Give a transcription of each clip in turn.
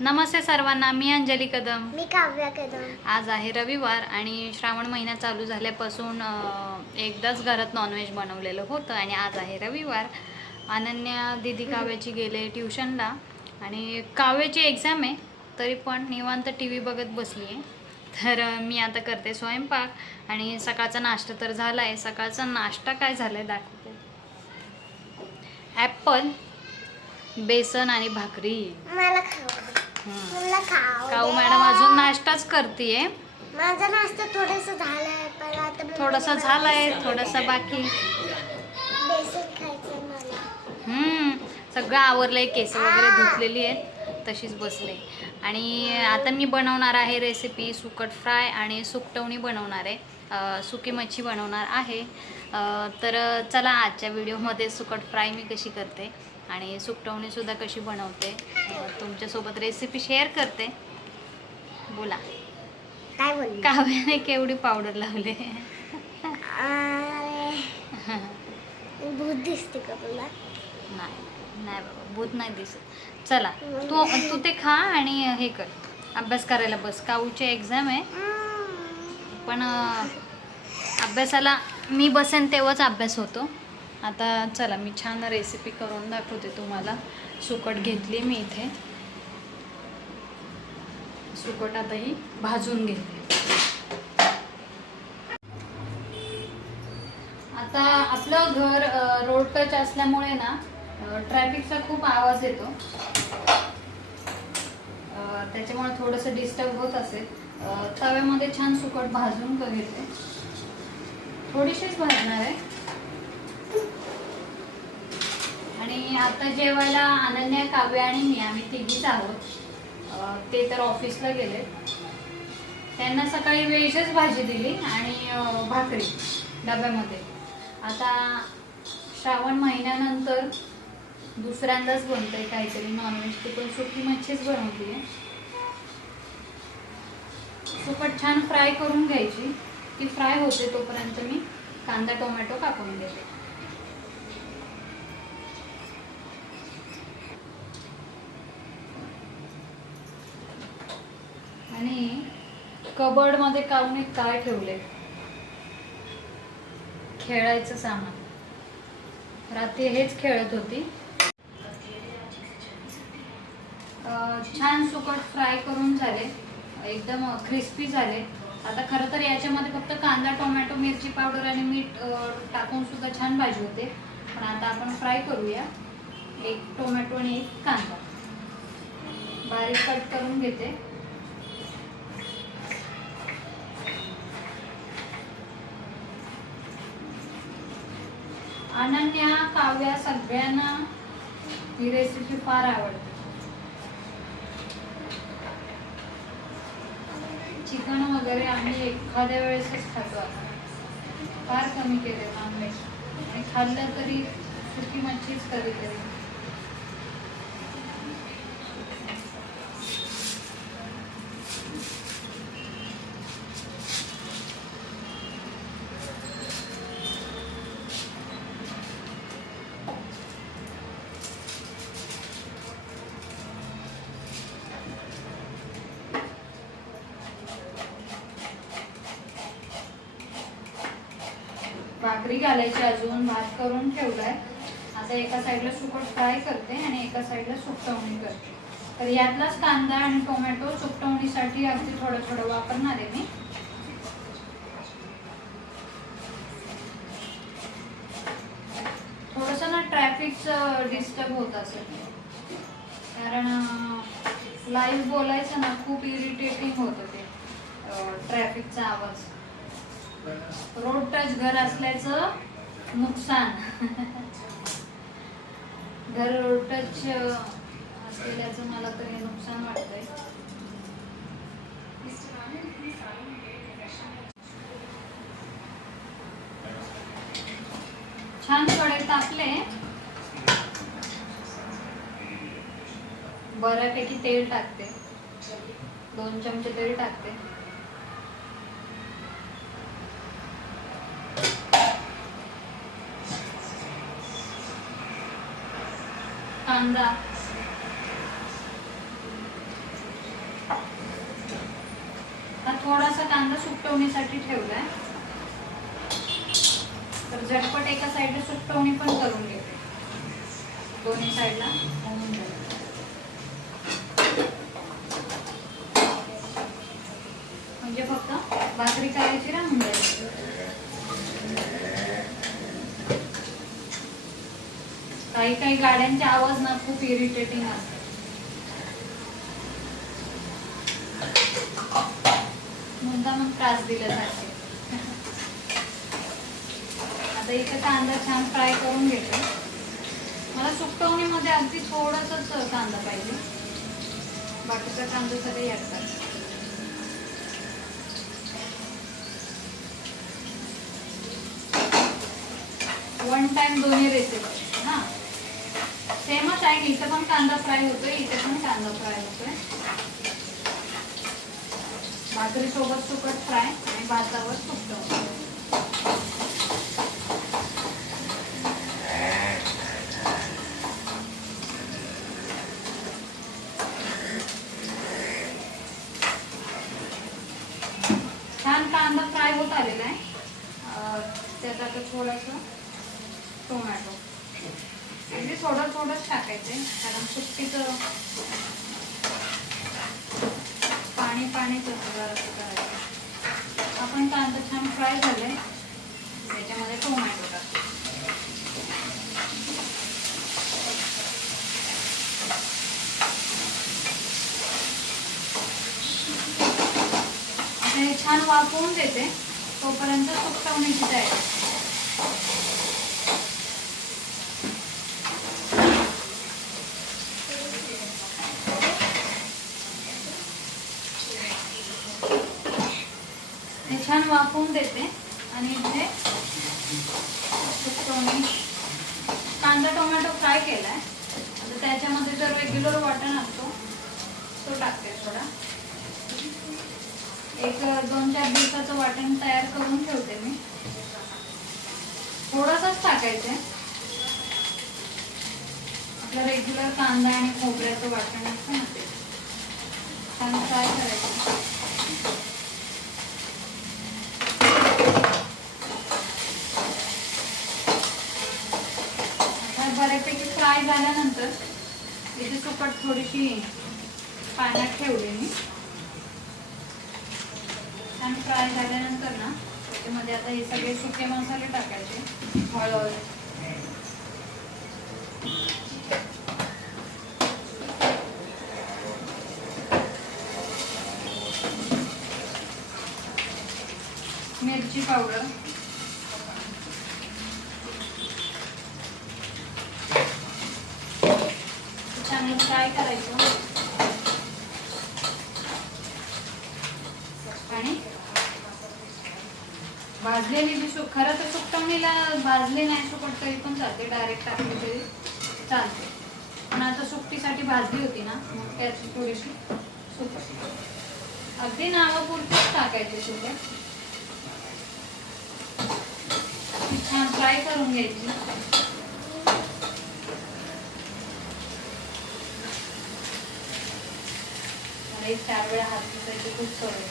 नमस्ते सर्वांना मी अंजली कदम. मी काव्या कदम. आज आहे रविवार आणि श्रावण महिना चालू झाल्यापासून एकदाच घरात नॉनव्हेज बनवलेलं होतं आणि आज आहे रविवार. अनन्या दिदी काव्याची गेले ट्युशनला आणि काव्याची एक्झाम आहे तरी पण निवांत टी व्ही बघत बसली आहे तर मी आता करते स्वयंपाक आणि सकाळचा नाश्ता तर झाला आहे सकाळचा नाश्ता काय झाला आहे दाखवते. ॲपल बेसन आणि भाकरी. मला काऊ. मॅडम अजून नाश्ताच करते माझा नाश्ता थोडासा झालाय पण आता थोडासा झालाय थोडासा बाकी. हम्म सगळं आवरलंय केस वगैरे धुतलेली आहेत तशीच बसले. आणि आता मी बनवणार आहे रेसिपी सुकट फ्राय आणि सुकटवणी बनवणार आहे. सुकी मच्छी बनवणार आहे. तर चला आजच्या व्हिडिओमध्ये सुकट फ्राय मी कशी करते. आणि सुकटवणीसुद्धा कशी बनवते तुमच्यासोबत रेसिपी शेअर करते. बोला. काय बोलली? काव्याने केवढी पावडर लावले? भूत दिसते का तुला? नाही नाही बाबा भूत नाही दिसत. चला तू तू ते खा आणि हे कर. अभ्यास करायला बस. काऊची एक्झाम आहे. पण अभ्यासाला मी बसेन तेव्हाच अभ्यास होतो. आता चला मी छान रेसिपी करून दाखवते तुम्हाला. सुकट घेतली मी इथे. सुकट आता ही भाजून घेते. आता आपलं घर रोड टच असल्यामुळे ना ट्रॅफिकचा खूप आवाज येतो. त्याच्यामुळे थोडंसं डिस्टर्ब होत असेल. तव्यामध्ये छान सुकट भाजून घेते. थोडीशीच भाजणार आहे. आणि आता जेवायला अनन्या काव्य आणि मी आम्ही तिघीच आहोत. ते तर ऑफिसला गेले. त्यांना सकाळी वेजच भाजी दिली आणि भाकरी डब्यामध्ये. आता श्रावण महिन्यानंतर दुसऱ्यांदाच बनतंय काहीतरी. नॉनव्हेज ती पण सुकी मच्छीच बनवते. सुपट छान फ्राय करून घ्यायची. ती फ्राय होते तोपर्यंत मी कांदा टोमॅटो कापून घेते. आणि कबडमध्ये काढून एक काय ठेवले? खेळायचं सामान. रात्री हेच खेळत होती. छान सुकट फ्राय करून झाले. एकदम क्रिस्पी झाले. आता खरं तर याच्यामध्ये फक्त कांदा टोमॅटो मिरची पावडर आणि मीठ टाकून सुद्धा छान भाजी होते. पण आता आपण फ्राय करूया. एक टोमॅटो आणि एक कांदा. बारीक कट करून घेते. अनन्या काव्या सगळ्यांना ही रेसिपी फार आवडते. चिकन वगैरे आम्ही एखाद्या वेळेसच खातो आता. फार कमी केले नॉनव्हेज आणि खाल्लं तरी सुकी मच्छीच कधीतरी भाकरी घालायची अजून भात करून ठेवलाय. आता एका साईडला सुकट फ्राय करते आणि एका साईडला सुकटवणी करते. तर यातलाच कांदा आणि टोमॅटो सुकटवणीसाठी अगदी थोडं थोडं वापरणार आहे मी. थोडंसं ना ट्रॅफिकचं डिस्टर्ब होत असेल. कारण लाईव्ह बोलायचं ना खूप इरिटेटिंग होतं ते ट्रॅफिकचा आवाज. रोड टच घर असल्याचं नुकसान. घर रोड टच असलेल्याचं मला तरी नुकसान वाटतंय. छानकडे टाकले बऱ्यापैकी तेल टाकते. दोन चमचे तेल टाकते. कांदा. हा थोडासा कांदा सुकटवण्यासाठी ठेवलाय. तर झटपट एका साईडला सुकटवणी पण करून घेते. दोन्ही साईडला होऊन जाईल. म्हणजे फक्त भाकरी करायची राहून जाईल. काही काही गाड्यांचे आवाज ना खूप इरिटेटिंग असतात. मुद्दा मग त्रास दिला जाते. आता इथे कांदा छान फ्राय करून घेते. मला सुकवणीमध्ये अगदी थोडंसंच कांदा पाहिजे. बाकीचा कांदा सगळे असतात वन टाइम दोन्ही रेसिपी हां. सेमच आहे इथे पण कांदा फ्राय होतोय इथे पण कांदा फ्राय होतोय. भाकरी सोबत सुकट फ्राय आणि भातावर सुकट छान कांदा फ्राय होत आलेला आहे. अं, त्यात आता थोडंसं टोमॅटो अगदी थोडं थोडंच टाकायचं आहे कारण सुट्टीचं पाणी पाणीच असं करायचं. आपण कांदा छान फ्राय झालाय त्याच्यामध्ये टोमॅटो टाकतो हे छान वाफवून देते तोपर्यंत सुकवण्याची तयारी. हे छान वाफवून देते. आणि इथे मी कांदा टोमॅटो फ्राय केलाय. आता त्याच्यामध्ये जर रेग्युलर वाटण असतो. तो टाकते थोडा. एक दोन चार दिवसाचं वाटण तयार करून ठेवते मी. थोडंसंच टाकायचे. आपलं रेग्युलर कांदा आणि खोबऱ्याचं वाटण असतं ना ते. छान फ्राय करायचं आता बऱ्यापैकी फ्राय झाल्यानंतर इथे सुपट थोडीशी पाण्यात ठेवली मी. छान फ्राय झाल्यानंतर ना त्याच्यामध्ये आता हे सगळे सुके मसाले टाकायचे. हळद. मिरची पावडर चांगलं फ्राय करायचं आणि भाजलेली जी सुक खरं तर भाजले नाही सुकट तरी पण चालते डायरेक्ट टाकली तरी चालते. पण आता सुकटीसाठी भाजली होती ना मग त्याची थोडीशी सुकट अगदी नावापुरतीच टाकायचे सुकट छान फ्राय करून घ्यायची. मला एक चार वेळा हात दिसायची खूप सवय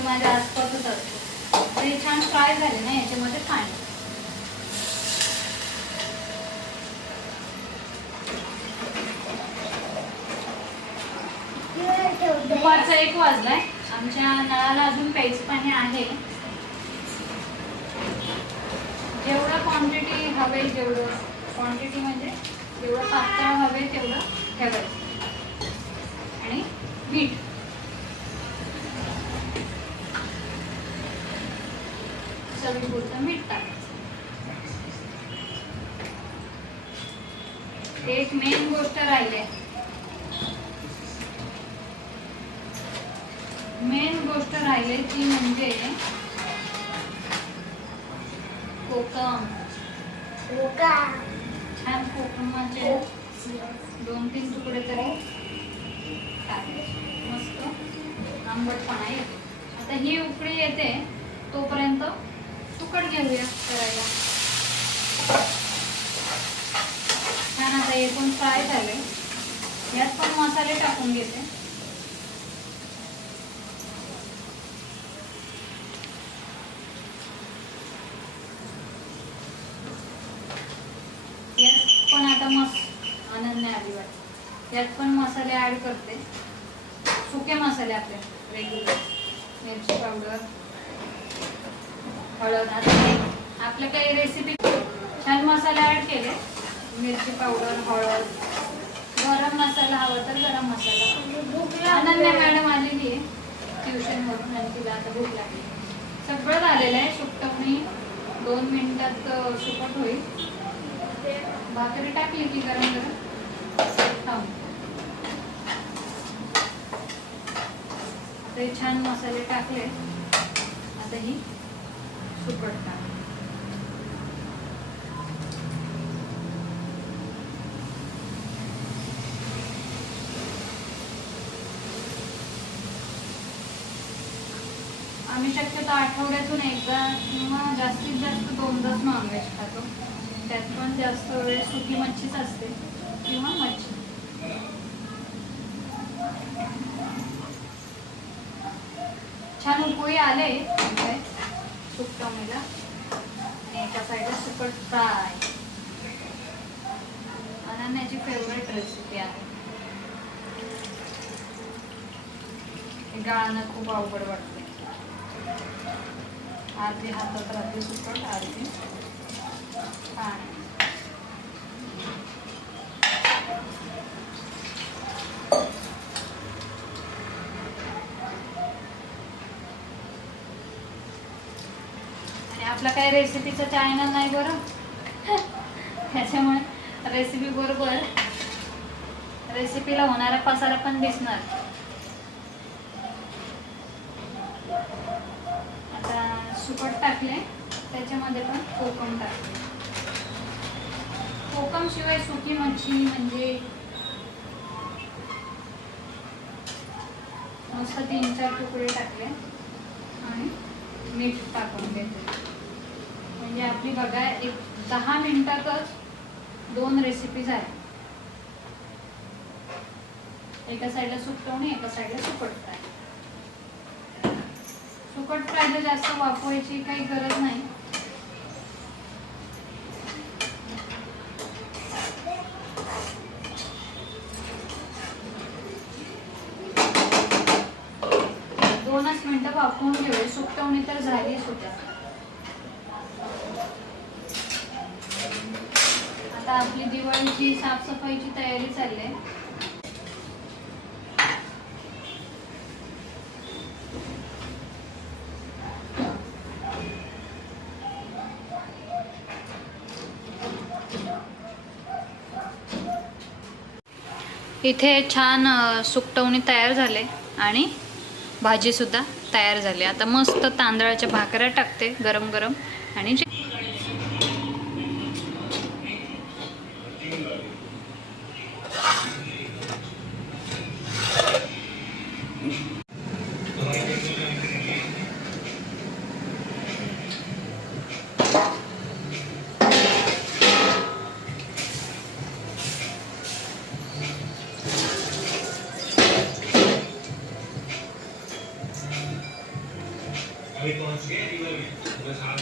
आहे. माझ्या आसपासच असतो. तर हे म्हणजे छान फ्राय झाले ना याच्यामध्ये पाणी. दुपारचा एक वाजलाय. आमच्या नळाला अजून प्यायचं पाणी आहे. जेवढं क्वांटिटी हवे जेवढं क्वांटिटी म्हणजे जेवढं पातळ हवे तेवढं ठेवायचं. आणि मीठ. चवीपुरतं मीठ टाकायचं एक मेन गोष्ट राहिली. मेन गोष्ट राहिली ती म्हणजे कोकम. छान कोकमाचे दोन तीन तुकडे तरी टाकायचे मस्त. आंबटपणा येतो. आता ही उकळी येते तोपर्यंत तुकड घेऊया करायला. छान आता एकूण फ्राय झाले यात पण मसाले टाकून घेते. यात पण आता आनंद आली यात पण मसाले ऍड करते. सुके मसाले आपले रेग्युलर मिरची पावडर. हळद आता आपल्या काही रेसिपी छान मसाले ॲड केले. मिरची पावडर हळद. गरम मसाला हवा तर गरम मसाला. भूक अनन्या. मॅडम आलेली आहे ट्युशनवरून आणि तिला आता भूक लागली. सगळं झालेलं आहे. सुकटवणी दोन मिनिटात सुकट होईल. भाकरी टाकली की गरम गरम. हे. छान मसाले टाकले. आता ही सुकट आम्ही शक्यतो आठवड्यातून एकदा किंवा जास्तीत जास्त दोनदाच नॉनव्हेज खातो. त्यात पण जास्त वेळ सुकी मच्छीच असते किंवा मच्छी. छान उपोळी आले खूप सुकटवणीला आणि एका साईडला सुकट फ्राय. अनन्याची फेवरेट रेसिपी आहे. गाळणं खूप अवघड वाटते. अर्धी हातात राहते सुकट अर्धी पाणी आपला काही रेसिपीचा चॅनल नाही बरं. त्याच्यामुळे रेसिपी बरोबर रेसिपीला होणारा पसारा पण दिसणार. आता सुकट टाकले त्याच्यामध्ये पण कोकम टाकले कोकम शिवाय सुकी मच्छी म्हणजे मस्त तीन चार तुकडे टाकले आणि मीठ टाकून घेते आपली बघा एक दहा मिनिटातच दोन रेसिपी आहेत एका साईडला सुकटवणे एका साईडला सुकट फ्राय सुकट फ्रायला जास्त वापरायची काही गरज नाही. दोनच मिनिटं वापरून घेऊया सुकटवणी तर झाली होत्या आता आपली दिवाळीची साफसफाईची तयारी चालली आहे. इथे छान सुकटवणी तयार झाले आणि भाजीसुद्धा तयार झाली. आता मस्त तांदळाच्या भाकऱ्या टाकते गरम गरम आणि standing living with high